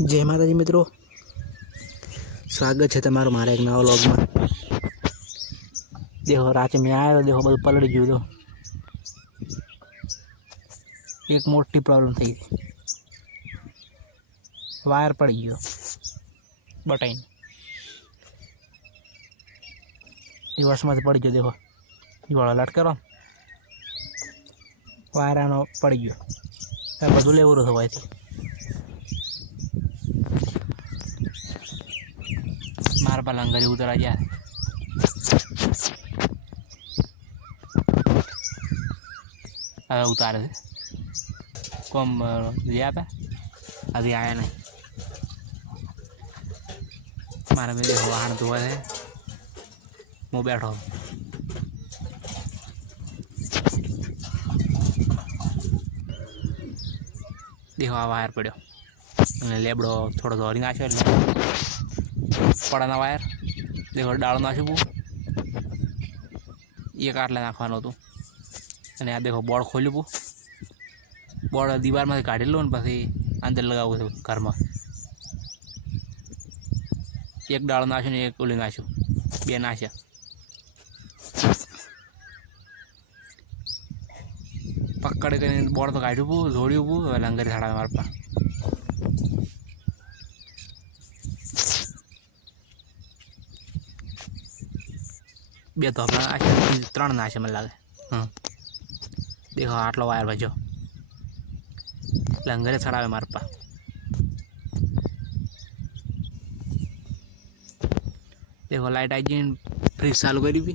जय माताजी मित्रों, स्वागत है तमारो मारे एक नवा व्लॉग में। देखो रात में आया तो देखो બધું પલળી ગયું। तो एक मोटी प्रॉब्लम थी, वायर पड़ी गयो बटाई ये वर्ष में पड़ी गयो। देखो ये वाला लटकेलो वायर आनो पड़ी गयो, બધું લેવું રહ્યું ભાઈથી। मार पर लंगरी उतरा गया उतारे थे कम लिया था अभी आया नहीं। मारे मेरे वाहन धोए थे मैं बैठो देखो आ वायर पड़ो लेबड़ो थोड़ा धोरी नाख्यो पड़ा वायर देखो डाल नाख्यु एक आटले नाखवानुं हतुं अने आ देखो बोर्ड खोल्युं बोर्ड दीवार में काढ़ी लो ने पछी अंदर लगावुं छे घर में। एक डाळ नाख्यो ने एक ओली नाख्यो बे नाख्या पकड़ के बोर्ड तो काढ़्युं जोड्युं हवे लंगरी साड़ा मारपा बे तो अपना नाख्या त्रण नाख्या मने लागे। देखो आटलो वायर भजो लंगरे चढ़ावे मारपा। देखो लाइट आई गई फ्रिज चालू करी भी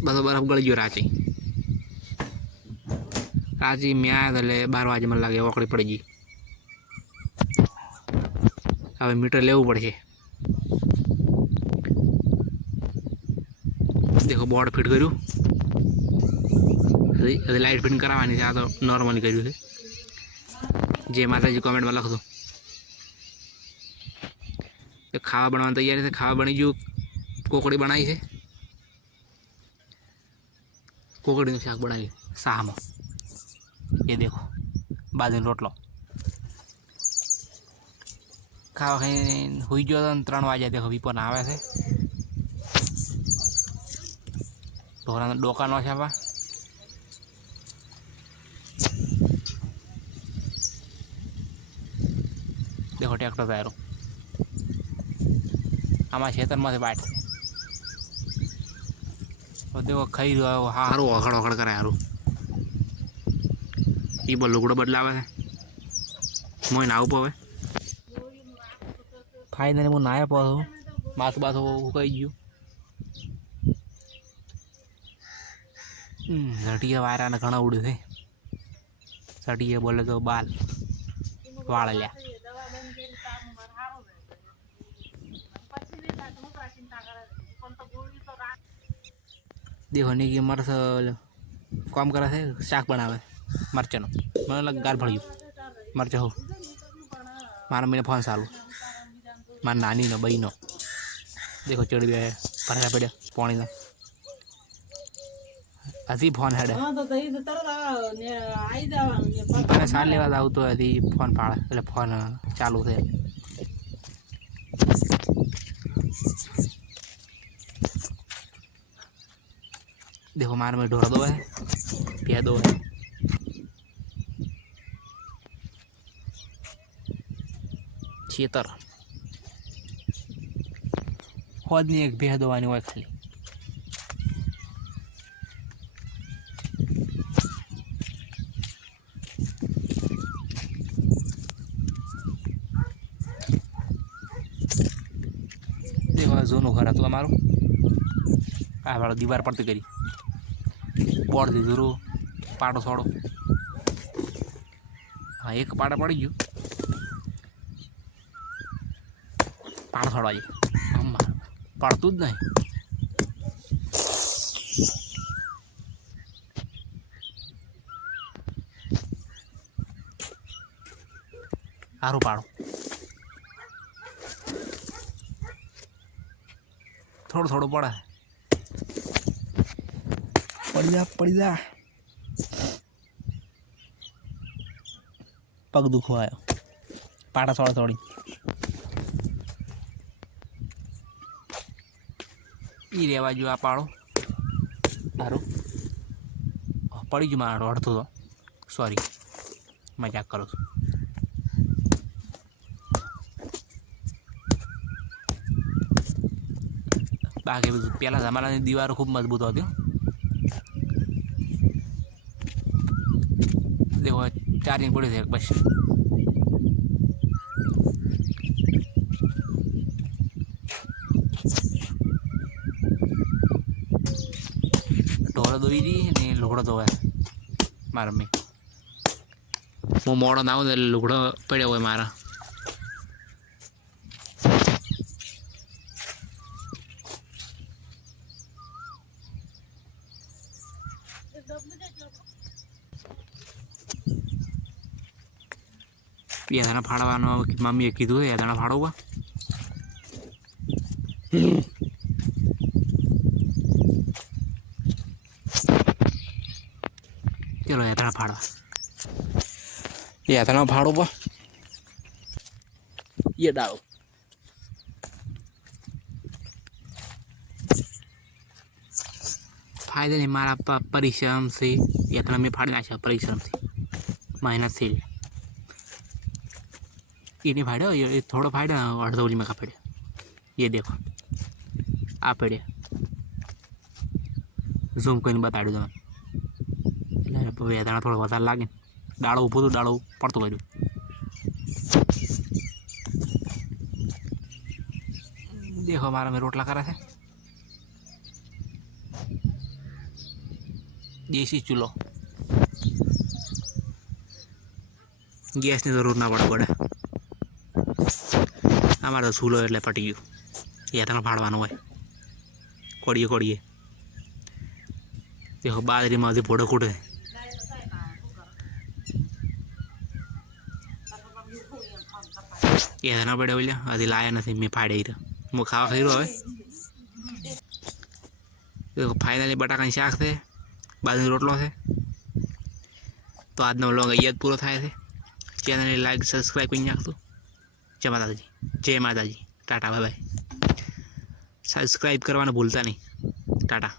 बस बर्फ गળી गयो। रांची में आया तो 12 वाजे मन लगे ओकड़ी पड़ी गई। हवे मीटर लेवू पड़े। देखो बोर्ड फिट करूँ लाइट फिट करावानी आ तो नॉर्मली कर्युं छे। जय माताजी कमेंट में लख दो। खावा बनवानी तैयारी है, खावा बनी गयुं। कोकड़ी बनाई है, कोकड़ी शाक बनाई शाह में। ये देखो बाजरीनो रोटलो खावा खाई हुई गयो तो 3 वागे। देखो विपोन आवे छे ढोरा डोका नाख्या देखो ट्रेक्टर तैयार आमा खेतर में बाट देखो खाई रहा हारू ओखड़ ओखड़ करे हारू ये बोल लुगड़ो बदलावे है मोय नाव पवे फाइनली मु नाया पाछो माथ बाथ उकाई गयो। सटिया वायरा ने घणा उड़े थे सटिया बोले तो बाल वाड़ लिया। देखो नहीं कि मरस काम करे थे शाक बनावे मरचानो मैं लग गार भड़ियो मरचा हो मारा मैंने फोन चालू मार नानी नो बई नो देखो चढ़ गया भरा पड़ा पानी ना हजी फोन हेडे मैंने साल लेवा जाऊँ तो हजी फोन पाड़े એટલે फोन चालू थे। देखो मार में ढोरा दो है पिया दो है छेतर खुद नहीं एक बेह दवानी हुआ खाली। देखो जोनो घर तो अमरु आ वाला दीवार पड़ती करी बोर्ड दीधु रू पाटो छोड़ो। हाँ एक पाटा पड़ी गयो पाटो छोड़वा पड़तू ज नहीं। हारू पाड़ो थोड़ो थोड़ो पड़ा है पड़ जा पग दुखो आयो पाटा सोड़ा सोड़ी ई रेवा जो आ पाड़ो तारो पड़ी जो मारा रोड तो सॉरी मजाक करो बाकी पहला जमाना दीवार खूब मजबूत होती देखो चार्जिंग पड़ी थे बस ढोरा दोई रही नहीं लुगड़ो तो है मारा में वो मोड़ा ना हो लुगड़ो पड़े हुए मारा यादाना फाड़वानो मम्मी कीधु यादाना फाड़ोगा चलो यादाना फाड़वा यादाना फाड़ोगा ये डालो फायदे नहीं मारा परिश्रम से यातना में फाड़ नाचा परिश्रम से मेहनत से ये नहीं फाड़ो ये थोड़ा फाड़ा अर्धोली में का पड़े ये देखो आ पड़े ઝૂમ કરીને બતાડ્યું તમે એટલે વેદના થોડો વધારે લાગે ડાળો ઊભો તો ડાળો પડતો કર્યું देखो हमारा में रोटला करा है देसी चूल्हो गैस की जरूर ना पड़े हमारा चूल्हो एट पटी गयो यातना फाड़वानो होय कोड़िए कोड़िए देखो बाजरी में हजी फोटो कूटे यातना पड़े बोलिया हजी लाया नहीं मैं फाड़े मैं खावा खीरो हवे देखो फाइनली बटाका शाक है बाजू रोटलो है तो आज व्लॉग अहीं ज पूरो थाय छे चैनल ने लाइक सब्सक्राइब कर नाखो जय माताजी टाटा बाय बाय सब्सक्राइब करवाना भूलता नहीं टाटा।